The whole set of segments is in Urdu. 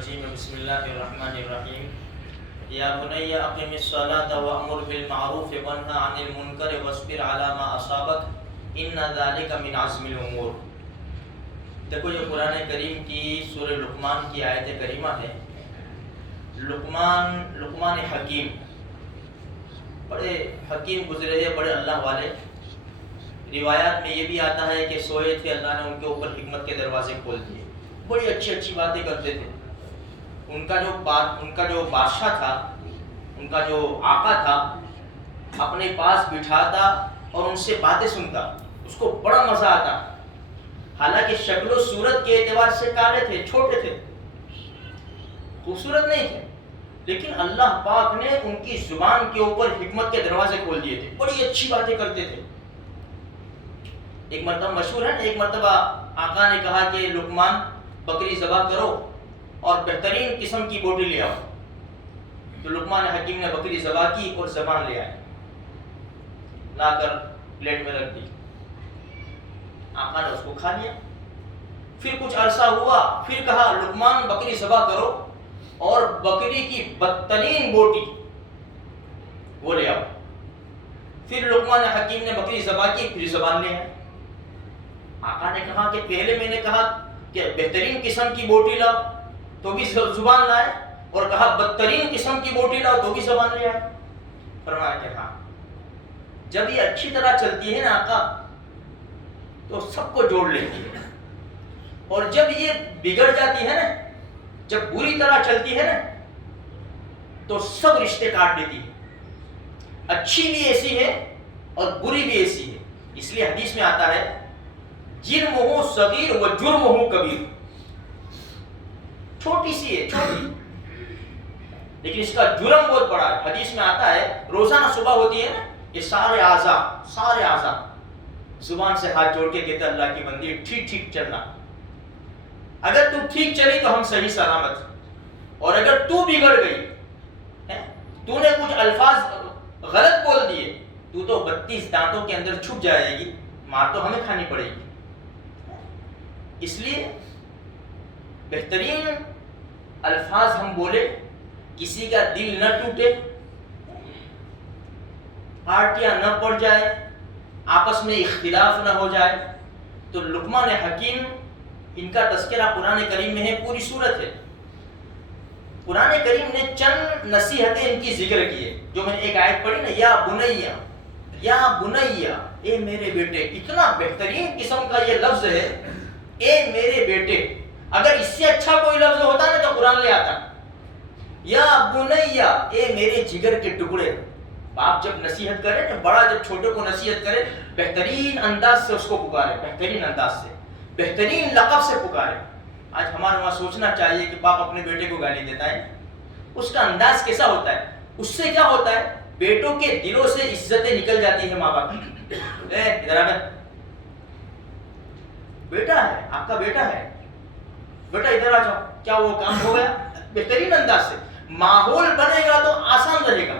الرجیم بسم اللہ الرحمن الرحیم یا بنی اقم الصلاۃ وامر بالمعروف وانہ عن المنکر واصبر علی ما اصابک ان ذلک من عزم الامور۔ دیکھو یہ قرآن کریم کی سورہ لقمان کی آیت کریمہ ہے۔ لقمان حکیم، بڑے حکیم گزرے ہیں، بڑے اللہ والے۔ روایات میں یہ بھی آتا ہے کہ سوئے تھے، اللہ نے ان کے اوپر حکمت کے دروازے کھول دیے، بڑی اچھی اچھی باتیں کرتے تھے۔ ان کا جو بادشاہ تھا، ان کا جو آقا تھا، اپنے پاس بٹھاتا اور ان سے باتیں سنتا، اس کو بڑا مزہ آتا۔ حالانکہ شکل و صورت کے اعتبار سے کالے تھے، چھوٹے تھے، خوبصورت نہیں تھے، لیکن اللہ پاک نے ان کی زبان کے اوپر حکمت کے دروازے کھول دیے تھے، بڑی اچھی باتیں کرتے تھے۔ ایک مرتبہ مشہور ہے، ایک مرتبہ آقا نے کہا کہ لقمان بکری ذبح کرو اور بہترین قسم کی بوٹی لے آؤ۔ تو لقمان حکیم نے بکری ذبح کی اور زبان لے آئے، لا کر پلیٹ میں رکھ دی۔ آقا نے اس کو کھا لیا۔ پھر کچھ عرصہ ہوا، پھر کہا لقمان بکری ذبح کرو اور بکری کی بدترین بوٹی وہ لے آؤ۔ پھر لقمان حکیم نے بکری ذبح کی، پھر زبان لے آئے۔ آقا نے کہا کہ پہلے میں نے کہا کہ بہترین قسم کی بوٹی لاؤ تو بھی زبان لائے، اور کہا بدترین قسم کی بوٹی لاؤ تو بھی زبان لے آئے۔ فرمایا کہ ہاں، جب یہ اچھی طرح چلتی ہے نا آقا تو سب کو جوڑ لیتی ہے، اور جب یہ بگڑ جاتی ہے نا، جب بری طرح چلتی ہے نا تو سب رشتے کاٹ دیتی ہے۔ اچھی بھی ایسی ہے اور بری بھی ایسی ہے۔ اس لیے حدیث میں آتا ہے جرمہ صغیر و جرمہ کبیر، چھوٹی سی ہے، چھوٹی، لیکن اس کا جرم بہت بڑا ہے۔ حدیث میں آتا ہے روزانہ صبح ہوتی ہے نا، یہ سارے اعضاء زبان سے ہاتھ جوڑ کے کہتے اللہ کی بندی ٹھیک ٹھیک چلنا، اگر تو ٹھیک چلی تو ہم صحیح سلامت، اور اگر تو بگڑ گئی، تو نے کچھ الفاظ غلط بول دیے، تو 32 دانتوں کے اندر چھپ جائے گی، مار تو ہمیں کھانی پڑے گی۔ اس لیے بہترین الفاظ ہم بولے، کسی کا دل نہ ٹوٹے، پارٹیاں نہ پڑ جائے، آپس میں اختلاف نہ ہو جائے۔ تو لقمان حکیم، ان کا تذکرہ قرآن کریم میں ہے، پوری سورت ہے۔ قرآن کریم نے چند نصیحتیں ان کی ذکر کی ہے، جو میں نے ایک آیت پڑھی نا، یا بنیا، اے میرے بیٹے، اتنا بہترین قسم کا یہ لفظ ہے، اے میرے بیٹے۔ اگر اس سے اچھا کوئی لفظ ہوتا نا تو قرآن لے آتا۔ یا بنیا، اے میرے جگر کے ٹکڑے۔ باپ جب نصیحت کرے نا، بڑا جب چھوٹے کو نصیحت کرے، بہترین انداز سے اس کو پکارے، بہترین انداز سے، بہترین لقب سے پکارے۔ آج ہمارے وہاں سوچنا چاہیے کہ باپ اپنے بیٹے کو گالی دیتا ہے، اس کا انداز کیسا ہوتا ہے؟ اس سے کیا ہوتا ہے؟ بیٹوں کے دلوں سے عزتیں نکل جاتی ہیں ماں باپ کی۔ ادھر آ، بیٹا ہے، آپ کا بیٹا ہے، بیٹا ادھر آ جاؤ، کیا وہ کام ہو گیا؟ بہترین انداز سے۔ ماحول بنے گا تو آسان رہے گا،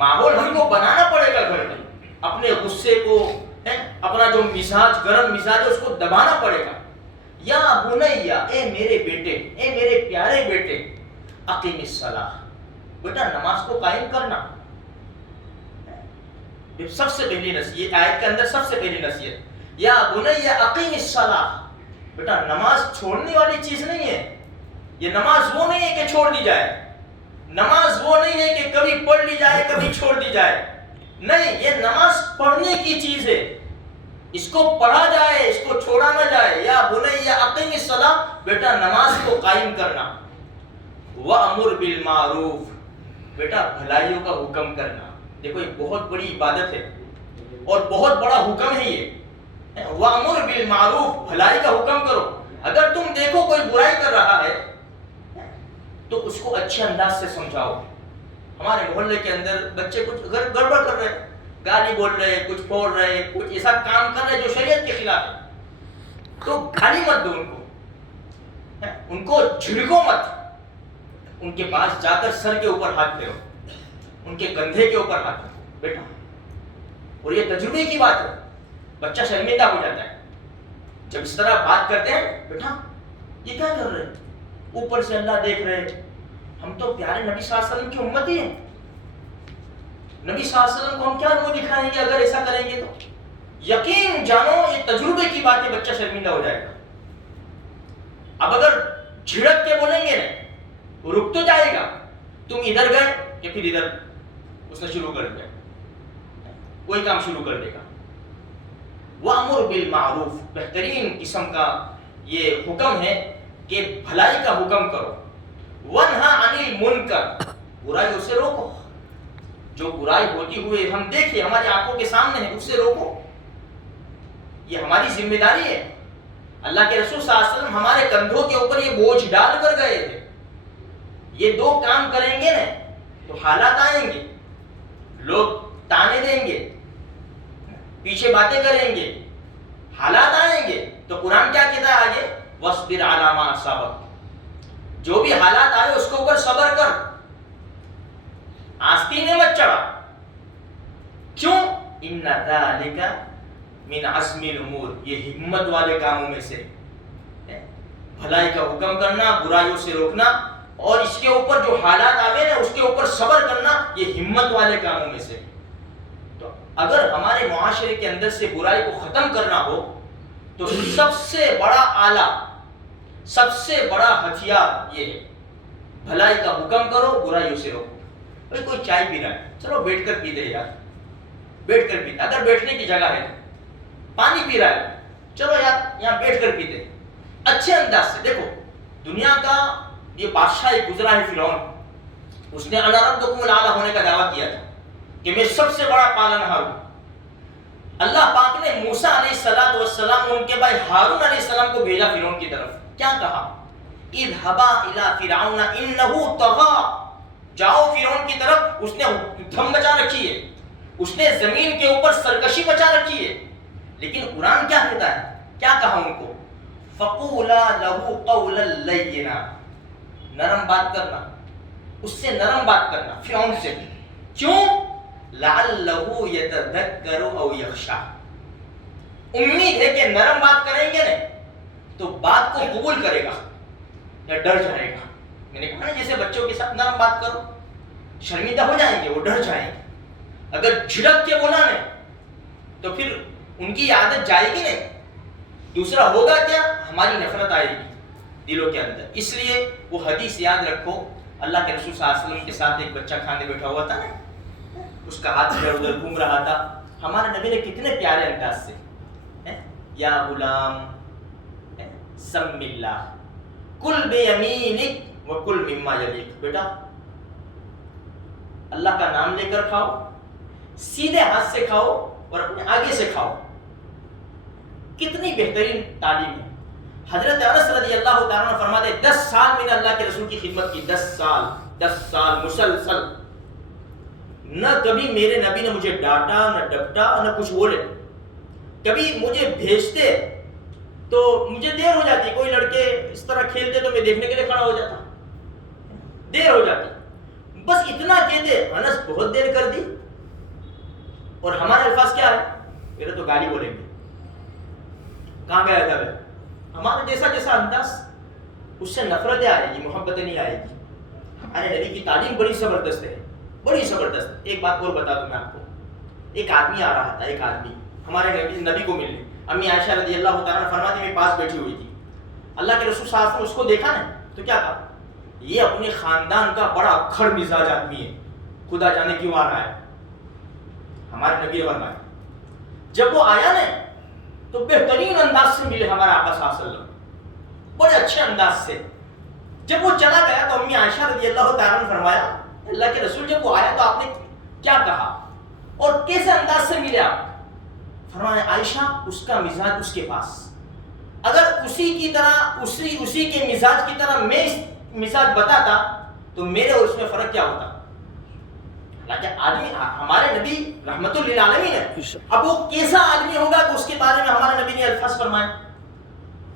ماحول ہم کو بنانا پڑے گا گھر میں، اپنے غصے کو، اپنا جو مزاج، گرم مزاج ہے، اس کو دبانا پڑے گا۔ یا بنیا، اے میرے بیٹے، اے میرے پیارے بیٹے، اقیم الصلاۃ، بیٹا نماز کو قائم کرنا۔ سب سے پہلی نصیحت آیت کے اندر، سب سے پہلی نصیحت، یا بنیا اقیم الصلاۃ، بیٹا نماز چھوڑنے والی چیز نہیں ہے۔ یہ نماز وہ نہیں ہے کہ چھوڑ دی جائے، نماز وہ نہیں ہے کہ کبھی پڑھ لی جائے کبھی چھوڑ دی جائے، نہیں، یہ نماز پڑھنے کی چیز ہے، اس کو پڑھا جائے، اس کو چھوڑا نہ جائے۔ یا بنیا اقیم الصلاۃ، بیٹا نماز کو قائم کرنا۔ وَأْمُرْ بِالْمَعْرُوفِ، بیٹا بھلائیوں کا حکم کرنا۔ دیکھو یہ بہت بڑی عبادت ہے اور بہت بڑا حکم ہے یہ۔ وَأْمُرْ بِالْمَعْرُوفِ، بھلائی کا حکم کرو۔ اگر تم دیکھو کوئی برائی کر رہا ہے تو اس کو اچھے انداز سے سمجھاؤ۔ ہمارے محلے کے اندر بچے کچھ گڑبڑ کر رہے، گالی بول رہے، کچھ پھوڑ رہے، کچھ ایسا کام کر رہے جو شریعت کے خلاف ہے، تو گالی مت دو ان کو جھڑکو مت، ان کے پاس جا کر سر کے اوپر ہاتھ پھیرو، ان کے کندھے کے اوپر ہاتھ رکھو بیٹا۔ اور یہ تجربے کی بات ہے، بچہ شرمندہ ہو جاتا ہے جب اس طرح بات کرتے ہیں، بیٹا یہ کیا کر رہے ہیں، اوپر سے اللہ دیکھ رہے ہیں. ہم تو پیارے نبی صلی اللہ علیہ وسلم کی امتی ہیں. نبی صلی اللہ علیہ وسلم کو ہم کیا منہ دکھائیں گے اگر ایسا کریں گے تو؟ یقین جانو یہ تجربے کی بات ہے، بچہ شرمندہ ہو جائے گا. اب اگر جھڑک کے بولیں گے نا وہ رک تو جائے گا. تم ادھر گئے کہ پھر ادھر اس نے شروع کر دیا، کوئی کام شروع کر دے گا. وَأْمُرْ بِالْمَعْرُوفِ، بہترین قسم کا یہ حکم ہے کہ بھلائی کا حکم کرو. وَنْهَا عَنِ الْمُنْكَرِ، برائیوں سے روکو. جو برائی ہوتی ہوئے ہم دیکھیں ہماری آنکھوں کے سامنے ہے اس سے روکو. یہ ہماری ذمہ داری ہے. اللہ کے رسول صلی اللہ علیہ وسلم ہمارے کندھوں کے اوپر یہ بوجھ ڈال کر گئے تھے. یہ دو کام کریں گے نا تو حالات آئیں گے، لوگ تانے دیں گے، پیچھے باتیں کریں گے، حالات آئیں گے. تو قرآن کیا کہتا ہے آگے؟ وَاصْبِرْ عَلَىٰ مَا أَصَابَكَ، جو بھی حالات آئے اس کے اوپر صبر کر، آستینے مت چڑھا. کیوں؟ إِنَّ ذَلِكَ من عزم الامور، یہ ہمت والے کاموں میں سے. بھلائی کا حکم کرنا، برائیوں سے روکنا، اور اس کے اوپر جو حالات آوے نا اس کے اوپر صبر کرنا، یہ ہمت والے کاموں میں سے. تو اگر ہمارے معاشرے کے اندر سے برائی کو ختم کرنا ہو تو سب سے بڑا آلہ، سب سے بڑا ہتھیار یہ ہے، بھلائی کا حکم کرو، برائیوں سے روکو. بھائی کوئی چائے پی رہا ہے، چلو بیٹھ کر پی دے یار، بیٹھ کر پیتے. اگر بیٹھنے کی جگہ ہے، پانی پی رہا ہے، چلو یار یہاں بیٹھ کر پیتے. اچھے انداز سے. دیکھو دنیا کا یہ بادشاہ ایک گزرا ہے فرعون، اس نے انا ربکم الاعلی ہونے کا دعویٰ کیا تھا کہ میں سب سے بڑا پالنہار ہوں. اللہ پاک نے موسیٰ علیہ السلام ان کے بھائی ہارون علیہ السلام کو بھیجا فرعون کی طرف. کیا کہا؟ اذهبا الى فرعون انه طغى، جاؤ فرعون کی طرف، اس نے دھم مچا رکھی ہے، اس نے زمین کے اوپر سرکشی مچا رکھی ہے. لیکن قرآن کیا کہتا ہے؟ کیا کہا ان کو؟ فَقُولَا لَهُ قَوْلًا لَيِّنًا، نرم بات کرنا، اس سے نرم بات کرنا فرعون سے. کیوں؟ لَعَلَّهُ يَتَذَكَّرُ أَوْ يَخْشَىٰ، امید ہے کہ نرم بات کریں گے نا تو بات کو قبول کرے گا یا ڈر جائے گا. میں نے کہا نا جیسے بچوں کے ساتھ نرم بات کرو، شرمندہ ہو جائیں گے، وہ ڈر جائیں گے. اگر جھڑک کے بولا نا تو پھر ان کی عادت جائے گی نہیں. دوسرا ہوگا کیا؟ ہماری نفرت آئے گی دلوں کے اندر. اس لیے وہ حدیث یاد رکھو، اللہ کے رسول صلی اللہ علیہ وسلم کے ساتھ ایک بچہ کھانے بیٹھا ہوا تھا نا، اس کا ہاتھ ادھر ادھر گھوم رہا تھا. ہمارے نبی نے کتنے پیارے انداز سے یا غلام سم اللہ کل بیمینک وکل مما یلیک، بیٹا اللہ کا نام لے کر کھاؤ، سیدھے ہاتھ سے کھاؤ اور اپنے آگے سے کھاؤ. کتنی بہترین تعلیم ہے. حضرت انس رضی اللہ تعالیٰ عنہ فرماتے 10 سال میں نے اللہ کے رسول کی خدمت کی، 10 سال مسلسل. نہ کبھی میرے نبی نے مجھے ڈانٹا، نہ ڈپٹا، نہ کچھ بولے. کبھی مجھے بھیجتے تو مجھے دیر ہو جاتی، کوئی لڑکے اس طرح کھیلتے تو میں دیکھنے کے لیے کھڑا ہو جاتا، دیر ہو جاتی. بس اتنا کہتے انس بہت دیر کر دی. اور ہمارے الفاظ کیا ہے؟ میرے تو گالی بولیں گے، کہاں گیا تھا میں؟ ہمارا جیسا انداز، اس سے نفرتیں آئے گی، محبتیں نہیں آئے گی. ہمارے نبی کی تعلیم بڑی زبردست ہے، بڑی زبردست. ایک بات اور بتا دوں میں آپ کو. ایک آدمی آ رہا تھا، ایک آدمی ہمارے نبی کو ملنے. امی عائشہ رضی اللہ تعالیٰ فرماتی میرے پاس بیٹھی ہوئی تھی. اللہ کے رسول صلی اللہ علیہ وسلم اس کو دیکھا نا تو کیا کہا؟ یہ اپنے خاندان کا بڑا کھڑ مزاج آدمی ہے، خدا جانے کیوں آ رہا ہے. ہمارے نبی فرمایا جب وہ آیا نا تو بہترین انداز سے ملے ہمارے آقا صلی اللہ علیہ وسلم، بڑے اچھے انداز سے. جب وہ چلا گیا تو امی عائشہ رضی اللہ تعالیٰ نے فرمایا اللہ کے رسول جب وہ آیا تو آپ نے کیا کہا اور کیسے انداز سے ملے آپ؟ فرمایا عائشہ اس کا مزاج اس کے پاس، اگر اسی کی طرح اسی کے مزاج کی طرح میں مزاج بتاتا تو میرے اور اس میں فرق کیا ہوتا. حالانکہ آدمی ہمارے نبی رحمت للعالمین ہے، اب وہ کیسا آدمی ہوگا کہ اس کے بارے میں ہمارے نبی نے الفاظ فرمائے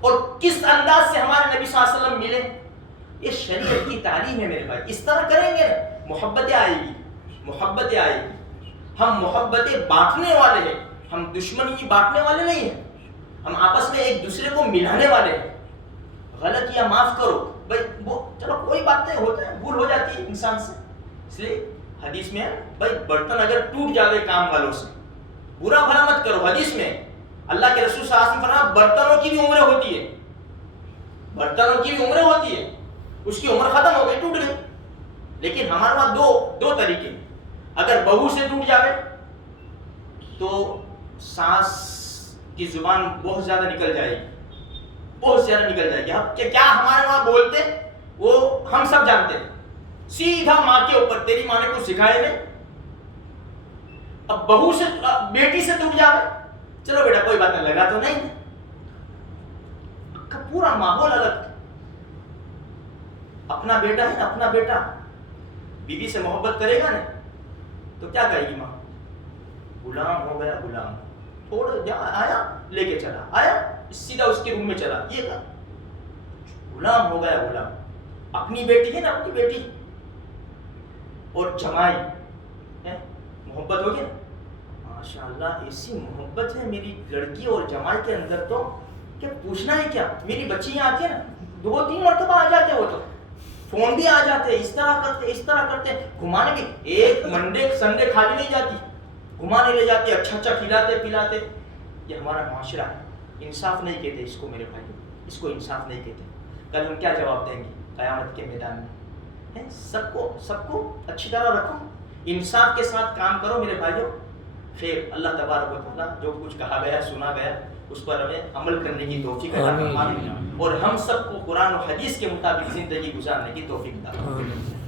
اور کس انداز سے ہمارے نبی صلی اللہ علیہ وسلم ملے. یہ شریعت کی تعلیم ہے میرے بھائی. اس طرح کریں گے محبتیں آئے گی، محبتیں آئے گی. ہم محبتیں بانٹنے والے ہیں، ہم دشمنی بانٹنے والے نہیں ہیں. ہم آپس میں ایک دوسرے کو ملانے والے ہیں. غلطیاں معاف کرو، بھائی وہ چلو کوئی بات نہیں، ہوتا ہے، بھول ہو جاتی ہے انسان سے. اس لیے حدیث میں ہے بھائی برتن اگر ٹوٹ جاوے کام والوں سے برا بھلا مت کرو. حدیث میں اللہ کے رسول صلی اللہ علیہ وسلم فرمایا برتنوں کی بھی عمریں ہوتی ہے، برتنوں کی بھی عمریں ہوتی ہے. اس کی عمر ختم ہو گئی، ٹوٹ گئی. لیکن ہمارے وہاں دو طریقے. اگر بہو سے ٹوٹ جاوے تو سانس کی زبان بہت زیادہ نکل جائے گی، بہت زیادہ نکل جائے گی. کہ کیا ہمارے وہاں بولتے وہ ہم سب جانتے ہیں، سیدھا ماں کے اوپر، تیری ماں نے کچھ سکھائے نہیں. اب بہو سے بیٹی سے ٹوٹ جاوے، چلو بیٹا کوئی بات نہیں، لگا تو نہیں. پورا ماحول الگ. اپنا بیٹا ہے نا، اپنا بیٹا بیوی سے محبت کرے گا نا تو کیا کرے گی ماں؟ غلام ہو گیا، غلام. تھوڑا جا آیا لے کے چلا، آیا سیدھا اس کے روم میں چلا، یہ تھا غلام ہو گیا، غلام. اپنی بیٹی ہے نا، اپنی بیٹی اور جمائی ہے، محبت ہوگی نا. ماشاءاللہ ایسی محبت ہے میری لڑکی اور جمائی کے اندر تو کہ پوچھنا ہے کیا. میری بچی یہاں آتی ہے نا 2-3 مرتبہ آ جاتے، وہ تو فون بھی آ جاتے، اس طرح کرتے اس طرح کرتے، گھمانے بھی. ایک منڈے سنڈے خالی نہیں جاتی، گھمانے لے جاتے، اچھا اچھا کھلاتے پلاتے. یہ ہمارا معاشرہ ہے. انصاف نہیں کہتے اس کو میرے بھائی، اس کو انصاف نہیں کہتے. کل ہم کیا جواب دیں گے قیامت کے میدان میں؟ سب کو اچھی طرح رکھو، انصاف کے ساتھ کام کرو میرے بھائیوں. خیر اللہ تبارک و تعالیٰ جو کچھ کہا گیا سنا گیا اس پر ہمیں عمل کرنے کی توفیق عطا فرمائے اور ہم سب کو قرآن و حدیث کے مطابق زندگی گزارنے کی توفیق عطا فرمائے.